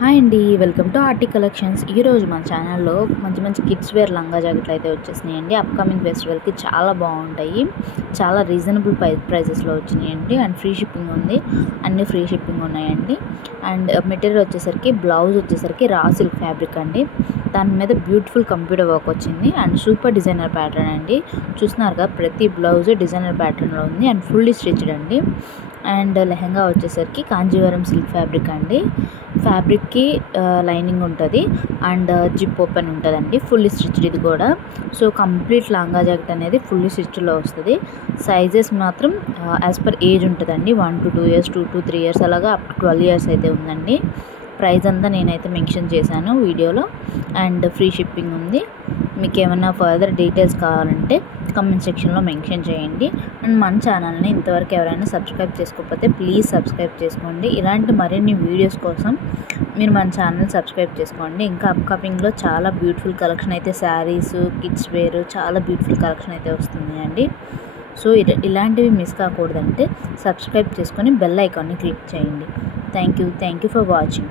Hi అండి, welcome to RT collections. ఈరోజు మన ఛానల్లో మంచి మంచి కిడ్స్ వేర్ లంగా జాకెట్లు అయితే వచ్చేసినాయండి. అప్కమింగ్ ఫెస్టివల్కి చాలా బాగుంటాయి, చాలా రీజనబుల్ ప్రైజెస్లో వచ్చినాయండి. అండ్ ఫ్రీ షిప్పింగ్ ఉంది, అన్ని ఫ్రీ షిప్పింగ్ ఉన్నాయండి. అండ్ మెటీరియల్ వచ్చేసరికి బ్లౌజ్ వచ్చేసరికి రా సిల్క్ ఫ్యాబ్రిక్ అండి. దాని మీద బ్యూటిఫుల్ కంప్యూటర్ వర్క్ వచ్చింది అండ్ సూపర్ డిజైనర్ ప్యాటర్న్ అండి. చూస్తున్నారుగా, ప్రతి బ్లౌజ్ డిజైనర్ ప్యాటర్న్లో ఉంది అండ్ ఫుల్లీ స్టిచ్డ్ అండి. అండ్ లెహంగా వచ్చేసరికి కాంజీవరం సిల్క్ ఫ్యాబ్రిక్ అండి. ఫ్యాబ్రిక్కి లైనింగ్ ఉంటుంది అండ్ జిప్ ఓపెన్ ఉంటుందండి. ఫుల్లీ స్టిచ్డ్ ఇది కూడా. సో కంప్లీట్ లంగా జాకెట్ అనేది ఫుల్లీ స్టిచ్డ్లో వస్తుంది. సైజెస్ మాత్రం యాజ్ పర్ ఏజ్ ఉంటుందండి. 1 to 2 years, 2 to 3 years, అలాగా అప్ టు 12 years అయితే ఉందండి. ప్రైస్ అంతా నేనైతే మెన్షన్ చేశాను వీడియోలో. అండ్ ఫ్రీ షిప్పింగ్ ఉంది. మీకు ఏమైనా ఫర్దర్ డీటెయిల్స్ కావాలంటే కమెంట్ సెక్షన్లో మెన్షన్ చేయండి. అండ్ మన ఛానల్ని ఇంతవరకు ఎవరైనా సబ్స్క్రైబ్ చేసుకోకపోతే ప్లీజ్ సబ్స్క్రైబ్ చేసుకోండి. ఇలాంటి మరిన్ని వీడియోస్ కోసం మీరు మన ఛానల్ సబ్స్క్రైబ్ చేసుకోండి. ఇంకా అప్కమింగ్లో చాలా బ్యూటిఫుల్ కలెక్షన్ అయితే, శారీస్, కిడ్స్ వేర్, చాలా బ్యూటిఫుల్ కలెక్షన్ అయితే వస్తుంది అండి. సో ఇలాంటివి మిస్ కాకూడదంటే సబ్స్క్రైబ్ చేసుకొని బెల్ ఐకాన్ని క్లిక్ చేయండి. Thank you for watching.